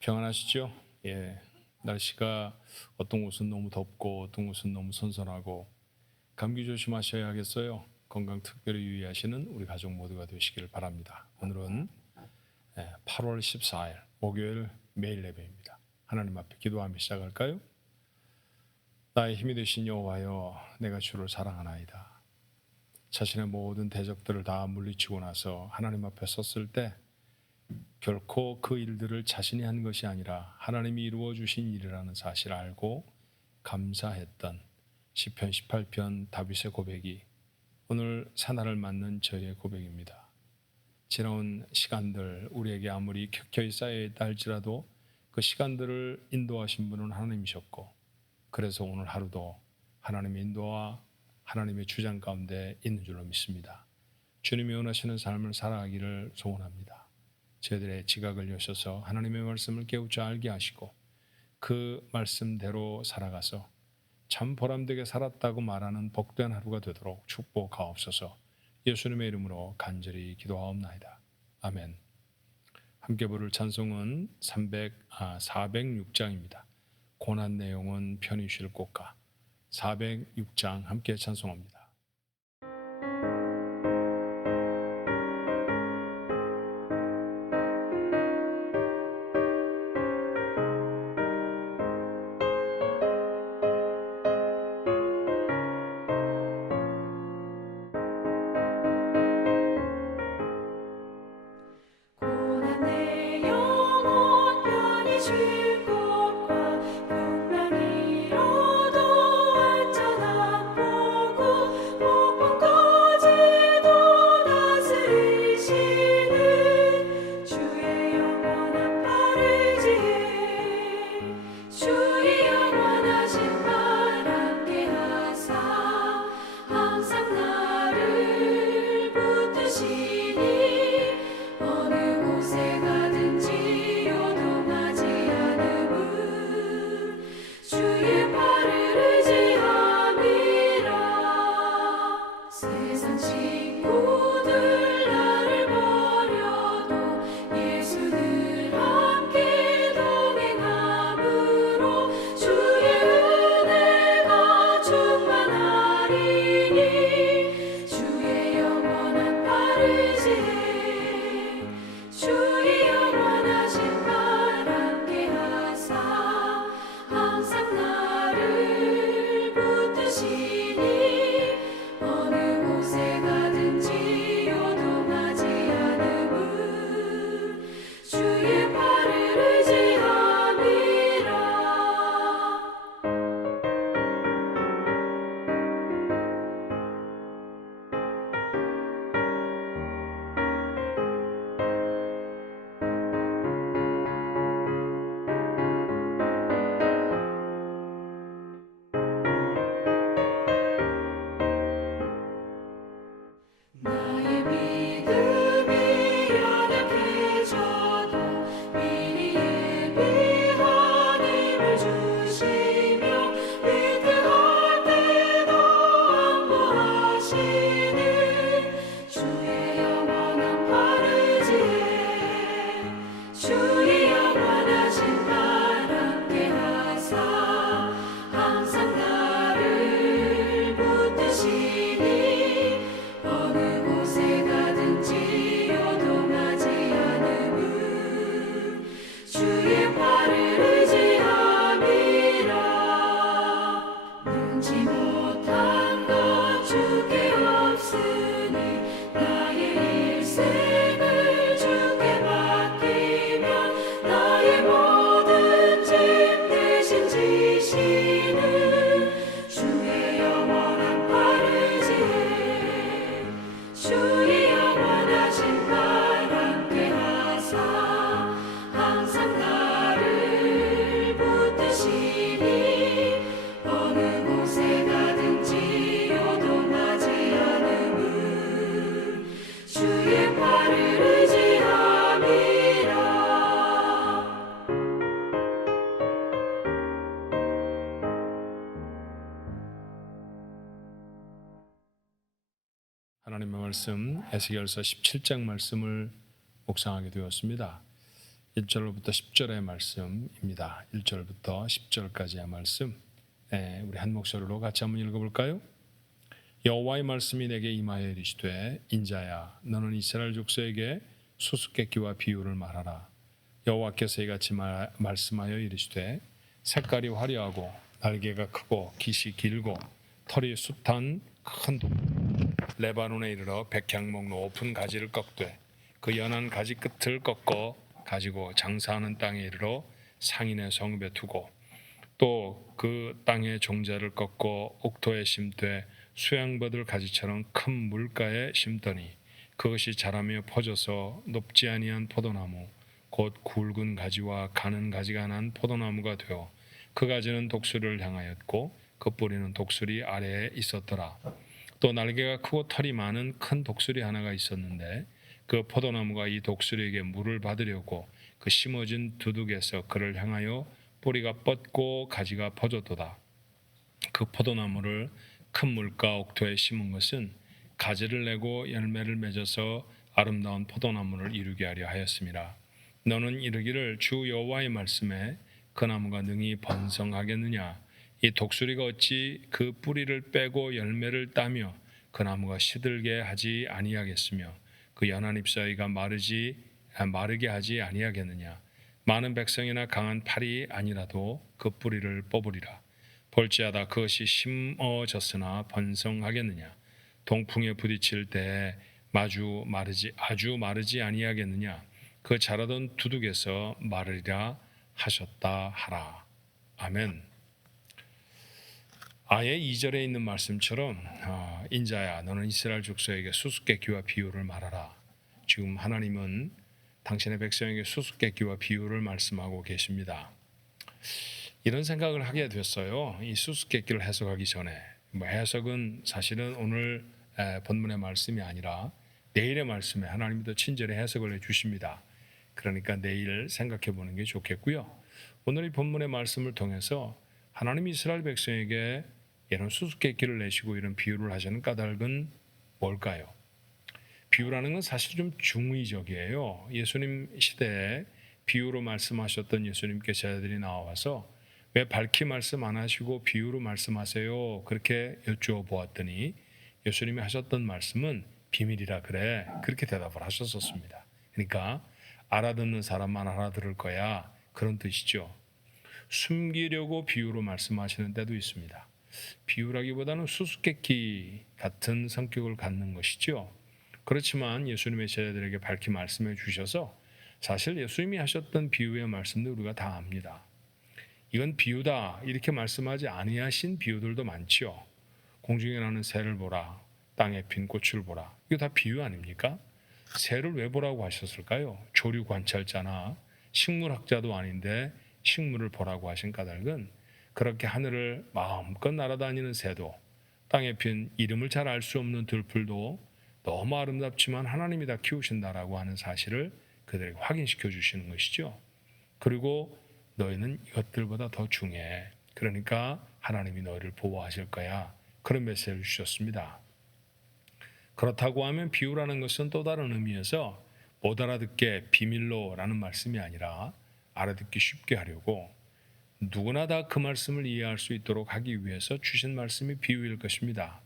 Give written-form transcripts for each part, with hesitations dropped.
평안하시죠? 예. 날씨가 어떤 곳은 너무 덥고 어떤 곳은 너무 선선하고 감기 조심하셔야겠어요. 건강 특별히 유의하시는 우리 가족 모두가 되시기를 바랍니다. 오늘은 8월 14일 목요일 매일 예배입니다. 하나님 앞에 기도하며 시작할까요? 나의 힘이 되신 여호와여, 내가 주를 사랑하나이다. 자신의 모든 대적들을 다 물리치고 나서 하나님 앞에 섰을 때 결코 그 일들을 자신이 한 것이 아니라 하나님이 이루어 주신 일이라는 사실을 알고 감사했던 시편 18편 다윗의 고백이 오늘 새날을 맞는 저의 고백입니다. 지나온 시간들 우리에게 아무리 켜켜이 쌓여있다 할지라도 그 시간들을 인도하신 분은 하나님이셨고, 그래서 오늘 하루도 하나님의 인도와 하나님의 주장 가운데 있는 줄로 믿습니다. 주님이 원하시는 삶을 살아가기를 소원합니다. 저희들의 지각을 여셔서 하나님의 말씀을 깨우쳐 알게 하시고 그 말씀대로 살아가서 참 보람되게 살았다고 말하는 복된 하루가 되도록 축복하옵소서. 예수님의 이름으로 간절히 기도하옵나이다. 아멘. 함께 부를 찬송은 406장입니다. 고난 내용은 편히 쉴 곳가. 406장 함께 찬송합니다. 하나님의 말씀 에스겔서 17장 말씀을 묵상하게 되었습니다. 1절부터 10절의 말씀입니다. 1절부터 10절까지의 말씀, 우리 한 목소리로 같이 한번 읽어볼까요? 여호와의 말씀이 내게 임하여 이르시되 인자야 너는 이스라엘 족속에게 수수께끼와 비유를 말하라. 여호와께서 이같이 말씀하여 이르시되 색깔이 화려하고 날개가 크고 깃이 길고 털이 숱한 큰 독 레바논에 이르러 백향목 높은 가지를 꺾되 그 연한 가지 끝을 꺾어 가지고 장사하는 땅에 이르러 상인의 성읍에 두고 또 그 땅의 종자를 꺾어 옥토에 심되 수양버들 가지처럼 큰 물가에 심더니 그것이 자라며 퍼져서 높지 아니한 포도나무 곧 굵은 가지와 가는 가지가 난 포도나무가 되어 그 가지는 독수리를 향하였고 그 뿌리는 독수리 아래에 있었더라. 또 날개가 크고 털이 많은 큰 독수리 하나가 있었는데 그 포도나무가 이 독수리에게 물을 받으려고 그 심어진 두둑에서 그를 향하여 뿌리가 뻗고 가지가 퍼졌도다. 그 포도나무를 큰 물가 옥토에 심은 것은 가지를 내고 열매를 맺어서 아름다운 포도나무를 이루게 하려 하였습니다. 너는 이르기를 주 여호와의 말씀에 그 나무가 능히 번성하겠느냐? 이 독수리가 어찌 그 뿌리를 빼고 열매를 따며 그 나무가 시들게 하지 아니하겠으며 그 연한 잎사귀가 마르게 하지 아니하겠느냐? 많은 백성이나 강한 팔이 아니라도 그 뿌리를 뽑으리라. 볼지어다 그것이 심어졌으나 번성하겠느냐? 동풍에 부딪힐 때 아주 마르지 아니하겠느냐? 그 자라던 두둑에서 마르리라 하셨다 하라. 아멘. 아예 2절에 있는 말씀처럼 인자야 너는 이스라엘 족속에게 수수께끼와 비유를 말하라. 지금 하나님은 당신의 백성에게 수수께끼와 비유를 말씀하고 계십니다. 이런 생각을 하게 됐어요. 이 수수께끼를 해석하기 전에 해석은 사실은 오늘 본문의 말씀이 아니라 내일의 말씀에 하나님이 더 친절히 해석을 해주십니다. 그러니까 내일 생각해 보는 게 좋겠고요. 오늘 이 본문의 말씀을 통해서 하나님이 이스라엘 백성에게 이런 수수께끼를 내시고 이런 비유를 하시는 까닭은 뭘까요? 비유라는 건 사실 좀 중의적이에요. 예수님 시대에 비유로 말씀하셨던 예수님께 제자들이 나와서 왜 밝히 말씀 안 하시고 비유로 말씀하세요? 그렇게 여쭈어 보았더니 예수님이 하셨던 말씀은 비밀이라 그래. 그렇게 대답을 하셨었습니다. 그러니까 알아듣는 사람만 알아들을 거야. 그런 뜻이죠. 숨기려고 비유로 말씀하시는 때도 있습니다. 비유라기보다는 수수께끼 같은 성격을 갖는 것이죠. 그렇지만 예수님의 제자들에게 밝히 말씀해 주셔서 사실 예수님이 하셨던 비유의 말씀도 우리가 다 압니다. 이건 비유다 이렇게 말씀하지 아니하신 비유들도 많죠. 공중에 나는 새를 보라, 땅에 핀 꽃을 보라. 이거 다 비유 아닙니까? 새를 왜 보라고 하셨을까요? 조류 관찰자나 식물학자도 아닌데 식물을 보라고 하신 까닭은 그렇게 하늘을 마음껏 날아다니는 새도 땅에 핀 이름을 잘 알 수 없는 들풀도 너무 아름답지만 하나님이 다 키우신다라고 하는 사실을 그들에게 확인시켜 주시는 것이죠. 그리고 너희는 이것들보다 더 중요해. 그러니까 하나님이 너희를 보호하실 거야. 그런 메시지를 주셨습니다. 그렇다고 하면 비유라는 것은 또 다른 의미에서 못 알아듣게 비밀로라는 말씀이 아니라 알아듣기 쉽게 하려고 누구나 다 그 말씀을 이해할 수 있도록 하기 위해서 주신 말씀이 비유일 것입니다.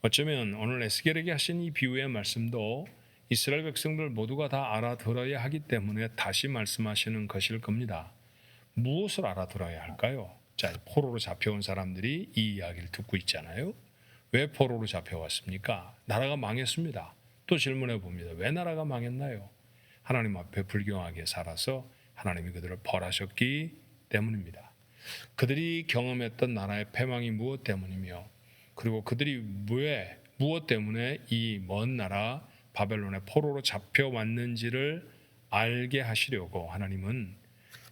어쩌면 오늘 에스겔에게 하신 이 비유의 말씀도 이스라엘 백성들 모두가 다 알아들어야 하기 때문에 다시 말씀하시는 것일 겁니다. 무엇을 알아들어야 할까요? 자, 포로로 잡혀온 사람들이 이 이야기를 듣고 있잖아요. 왜 포로로 잡혀왔습니까? 나라가 망했습니다. 또 질문해 봅니다. 왜 나라가 망했나요? 하나님 앞에 불경하게 살아서 하나님이 그들을 벌하셨기 때문입니다. 그들이 경험했던 나라의 패망이 무엇 때문이며 그리고 그들이 무엇 때문에 이 먼 나라 바벨론의 포로로 잡혀왔는지를 알게 하시려고 하나님은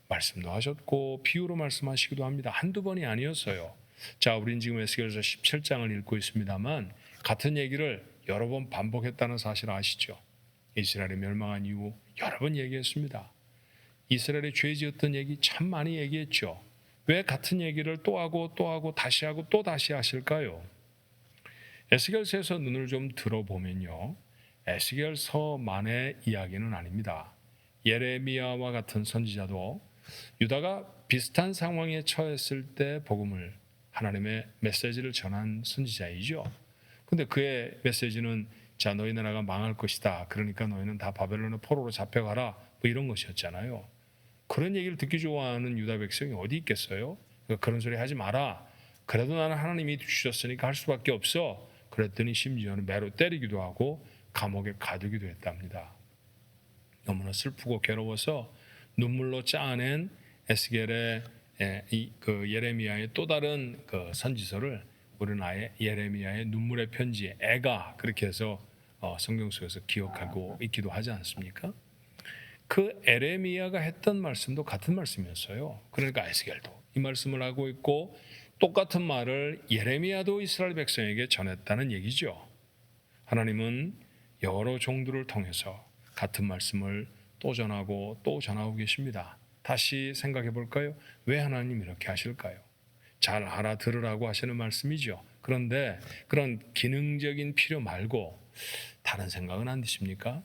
말씀도 하셨고 비유로 말씀하시기도 합니다. 한두 번이 아니었어요. 자, 우린 지금 에스겔서 17장을 읽고 있습니다만 같은 얘기를 여러 번 반복했다는 사실 아시죠? 이스라엘이 멸망한 이후 여러 번 얘기했습니다. 이스라엘이 죄 지었던 얘기 참 많이 얘기했죠. 왜 같은 얘기를 또 하고 다시 하고 또 다시 하실까요? 에스겔서에서 눈을 좀 들어보면요. 에스겔서만의 이야기는 아닙니다. 예레미야와 같은 선지자도 유다가 비슷한 상황에 처했을 때 복음을, 하나님의 메시지를 전한 선지자이죠. 근데 그의 메시지는 자, 너희 나라가 망할 것이다. 그러니까 너희는 다 바벨론의 포로로 잡혀가라. 뭐 이런 것이었잖아요. 그런 얘기를 듣기 좋아하는 유다 백성이 어디 있겠어요? 그런 소리 하지 마라. 그래도 나는 하나님이 주셨으니까 할 수밖에 없어. 그랬더니 심지어는 매로 때리기도 하고 감옥에 가두기도 했답니다. 너무나 슬프고 괴로워서 눈물로 짜낸 에스겔의 그 예레미야의 또 다른 그 선지서를 우리는 아예 예레미야의 눈물의 편지, 애가 그렇게 해서 성경 속에서 기억하고 있기도 하지 않습니까? 그 에레미야가 했던 말씀도 같은 말씀이었어요. 그러니까 에스겔도 이 말씀을 하고 있고 똑같은 말을 예레미야도 이스라엘 백성에게 전했다는 얘기죠. 하나님은 여러 종들을 통해서 같은 말씀을 또 전하고 또 전하고 계십니다. 다시 생각해 볼까요? 왜 하나님 이렇게 하실까요? 잘 알아들으라고 하시는 말씀이죠. 그런데 그런 기능적인 필요 말고 다른 생각은 안 드십니까?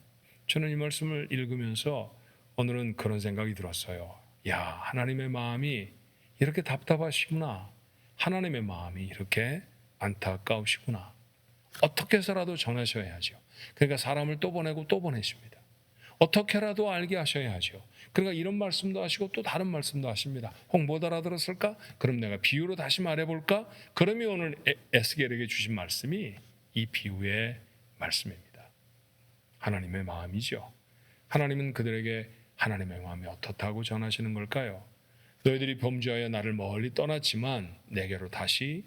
저는 이 말씀을 읽으면서 오늘은 그런 생각이 들었어요. 야, 하나님의 마음이 이렇게 답답하시구나. 하나님의 마음이 이렇게 안타까우시구나. 어떻게 해서라도 전하셔야 하죠. 그러니까 사람을 또 보내고 또 보내십니다. 어떻게라도 알게 하셔야 하죠. 그러니까 이런 말씀도 하시고 또 다른 말씀도 하십니다. 혹 못 알아들었을까? 그럼 내가 비유로 다시 말해볼까? 그러면 오늘 에스겔에게 주신 말씀이 이 비유의 말씀입니다. 하나님의 마음이죠. 하나님은 그들에게 하나님의 마음이 어떻다고 전하시는 걸까요? 너희들이 범죄하여 나를 멀리 떠났지만 내게로 다시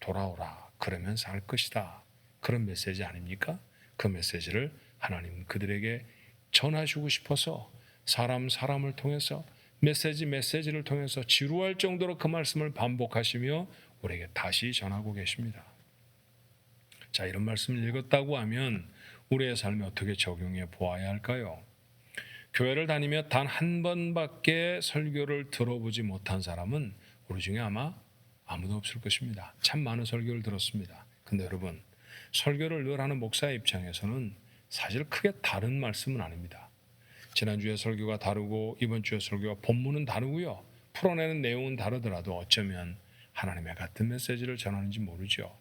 돌아오라. 그러면 살 것이다. 그런 메시지 아닙니까? 그 메시지를 하나님은 그들에게 전하시고 싶어서 사람을 통해서 메시지를 통해서 지루할 정도로 그 말씀을 반복하시며 우리에게 다시 전하고 계십니다. 자, 이런 말씀을 읽었다고 하면 우리의 삶에 어떻게 적용해 보아야 할까요? 교회를 다니며 단 한 번밖에 설교를 들어보지 못한 사람은 우리 중에 아마 아무도 없을 것입니다. 참 많은 설교를 들었습니다. 근데 여러분, 설교를 늘 하는 목사의 입장에서는 사실 크게 다른 말씀은 아닙니다. 지난주에 설교가 다르고 이번 주에 설교가 본문은 다르고요. 풀어내는 내용은 다르더라도 어쩌면 하나님의 같은 메시지를 전하는지 모르죠.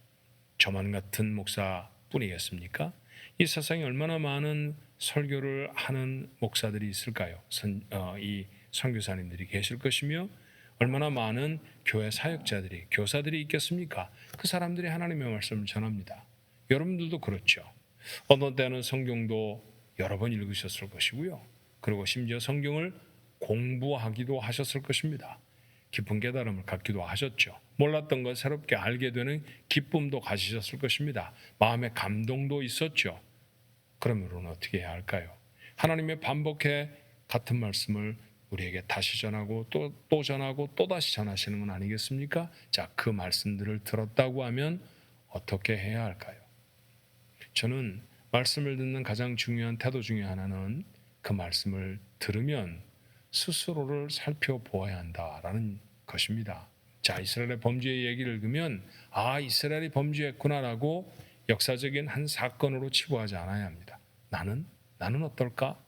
저만 같은 목사뿐이겠습니까? 이 세상에 얼마나 많은 설교를 하는 목사들이 있을까요? 이 선교사님들이 계실 것이며 얼마나 많은 교회 사역자들이, 교사들이 있겠습니까? 그 사람들이 하나님의 말씀을 전합니다. 여러분들도 그렇죠. 어느 때는 성경도 여러 번 읽으셨을 것이고요. 그리고 심지어 성경을 공부하기도 하셨을 것입니다. 깊은 깨달음을 갖기도 하셨죠. 몰랐던 것 새롭게 알게 되는 기쁨도 가지셨을 것입니다. 마음의 감동도 있었죠. 그러면 우리는 어떻게 해야 할까요? 하나님의 반복해 같은 말씀을 우리에게 다시 전하고 또 전하고 또 다시 전하시는 건 아니겠습니까? 자, 그 말씀들을 들었다고 하면 어떻게 해야 할까요? 저는 말씀을 듣는 가장 중요한 태도 중에 하나는 그 말씀을 들으면 스스로를 살펴보아야 한다라는 것입니다. 자, 이스라엘의 범죄의 얘기를 읽으면 이스라엘이 범죄했구나라고 역사적인 한 사건으로 치부하지 않아야 합니다. 나는 어떨까?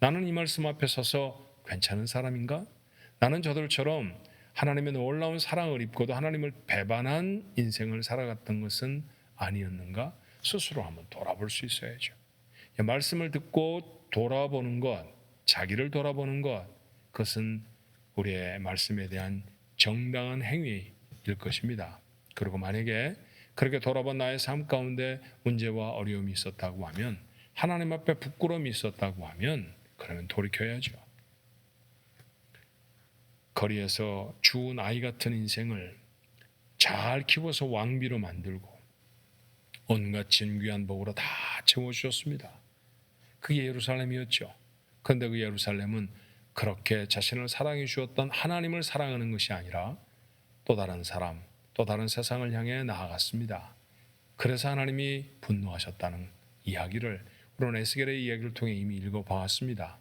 나는 이 말씀 앞에 서서 괜찮은 사람인가? 나는 저들처럼 하나님의 놀라운 사랑을 입고도 하나님을 배반한 인생을 살아갔던 것은 아니었는가? 스스로 한번 돌아볼 수 있어야죠. 말씀을 듣고 돌아보는 것, 자기를 돌아보는 것, 그것은 우리의 말씀에 대한 정당한 행위일 것입니다. 그리고 만약에 그렇게 돌아본 나의 삶 가운데 문제와 어려움이 있었다고 하면, 하나님 앞에 부끄러움이 있었다고 하면 그러면 돌이켜야죠. 거리에서 주운 아이 같은 인생을 잘 키워서 왕비로 만들고 온갖 진귀한 복으로 다 채워주셨습니다. 그게 예루살렘이었죠. 그런데 그 예루살렘은 그렇게 자신을 사랑해 주었던 하나님을 사랑하는 것이 아니라 또 다른 사람, 또 다른 세상을 향해 나아갔습니다. 그래서 하나님이 분노하셨다는 이야기를 우리는 에스겔의 이야기를 통해 이미 읽어보았습니다.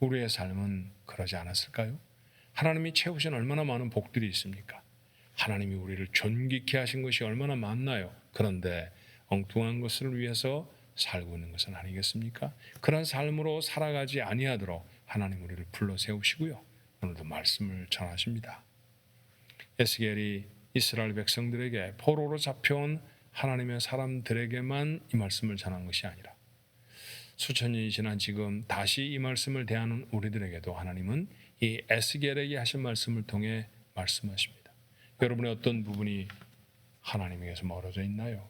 우리의 삶은 그러지 않았을까요? 하나님이 채우신 얼마나 많은 복들이 있습니까? 하나님이 우리를 존귀케 하신 것이 얼마나 많나요? 그런데 엉뚱한 것을 위해서 살고 있는 것은 아니겠습니까? 그런 삶으로 살아가지 아니하도록 하나님 우리를 불러 세우시고요. 오늘도 말씀을 전하십니다. 에스겔이 이스라엘 백성들에게 포로로 잡혀온 하나님의 사람들에게만 이 말씀을 전한 것이 아니라 수천 년이 지난 지금 다시 이 말씀을 대하는 우리들에게도 하나님은 이 에스겔에게 하신 말씀을 통해 말씀하십니다. 여러분의 어떤 부분이 하나님에게서 멀어져 있나요?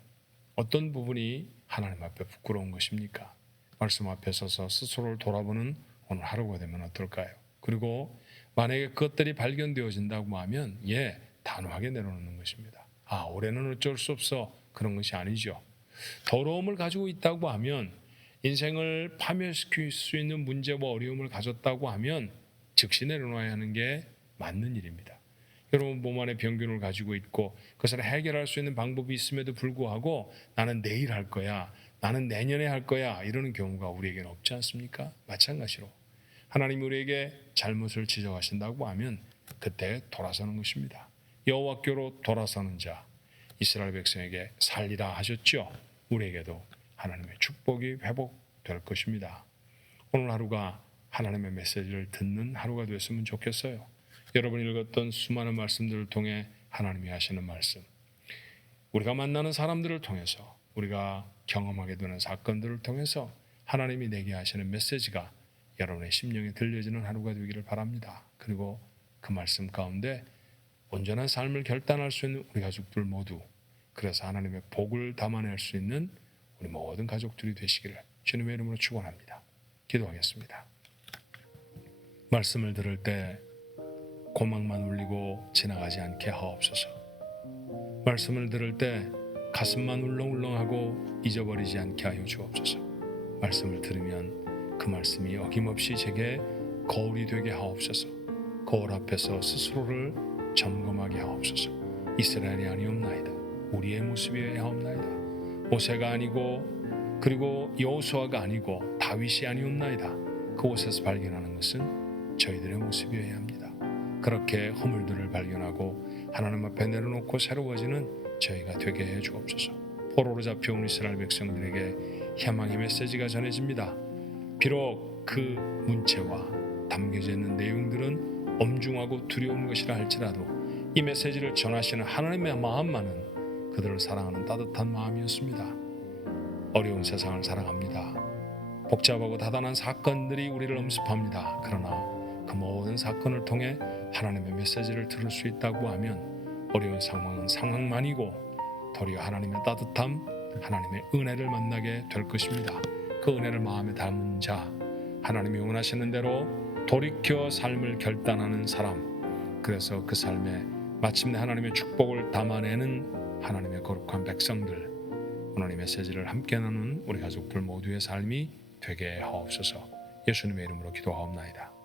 어떤 부분이 하나님 앞에 부끄러운 것입니까? 말씀 앞에 서서 스스로를 돌아보는 오늘 하루가 되면 어떨까요? 그리고 만약에 그것들이 발견되어진다고 하면 단호하게 내려놓는 것입니다. 올해는 어쩔 수 없어, 그런 것이 아니죠. 더러움을 가지고 있다고 하면, 인생을 파멸시킬 수 있는 문제와 어려움을 가졌다고 하면 즉시 내려놔야 하는 게 맞는 일입니다. 여러분 몸 안에 병균을 가지고 있고 그것을 해결할 수 있는 방법이 있음에도 불구하고 나는 내일 할 거야, 나는 내년에 할 거야, 이러는 경우가 우리에게는 없지 않습니까? 마찬가지로 하나님이 우리에게 잘못을 지적하신다고 하면 그때 돌아서는 것입니다. 여호와께로 돌아서는 자, 이스라엘 백성에게 살리라 하셨죠. 우리에게도 하나님의 축복이 회복될 것입니다. 오늘 하루가 하나님의 메시지를 듣는 하루가 됐으면 좋겠어요. 여러분이 읽었던 수많은 말씀들을 통해 하나님이 하시는 말씀, 우리가 만나는 사람들을 통해서, 우리가 경험하게 되는 사건들을 통해서 하나님이 내게 하시는 메시지가 여러분의 심령에 들려지는 하루가 되기를 바랍니다. 그리고 그 말씀 가운데 온전한 삶을 결단할 수 있는 우리 가족들 모두, 그래서 하나님의 복을 담아낼 수 있는 우리 모든 가족들이 되시기를 주님의 이름으로 축원합니다. 기도하겠습니다. 말씀을 들을 때 고막만 울리고 지나가지 않게 하옵소서. 말씀을 들을 때 가슴만 울렁울렁하고 잊어버리지 않게 하여 주옵소서. 말씀을 들으면 그 말씀이 어김없이 제게 거울이 되게 하옵소서. 거울 앞에서 스스로를 점검하게 하옵소서. 이스라엘이 아니옵나이다, 우리의 모습이어야 하옵나이다. 모세가 아니고 그리고 여호수아가 아니고 다윗이 아니옵나이다. 그곳에서 발견하는 것은 저희들의 모습이어야 합니다. 그렇게 허물들을 발견하고 하나님 앞에 내려놓고 새로워지는 저희가 되게 해 주옵소서. 포로로 잡혀온 이스라엘 백성들에게 희망의 메시지가 전해집니다. 비록 그 문체와 담겨져 있는 내용들은 엄중하고 두려운 것이라 할지라도 이 메시지를 전하시는 하나님의 마음만은 그들을 사랑하는 따뜻한 마음이었습니다. 어려운 세상을 살아갑니다. 복잡하고 다단한 사건들이 우리를 엄습합니다. 그러나 그 모든 사건을 통해 하나님의 메시지를 들을 수 있다고 하면 어려운 상황은 상황만이고 도리어 하나님의 따뜻함, 하나님의 은혜를 만나게 될 것입니다. 그 은혜를 마음에 담은 자, 하나님이 원하시는 대로 돌이켜 삶을 결단하는 사람, 그래서 그 삶에 마침내 하나님의 축복을 담아내는 하나님의 거룩한 백성들, 오늘 이 메시지를 함께 나누는 우리 가족들 모두의 삶이 되게 하옵소서. 예수님의 이름으로 기도하옵나이다.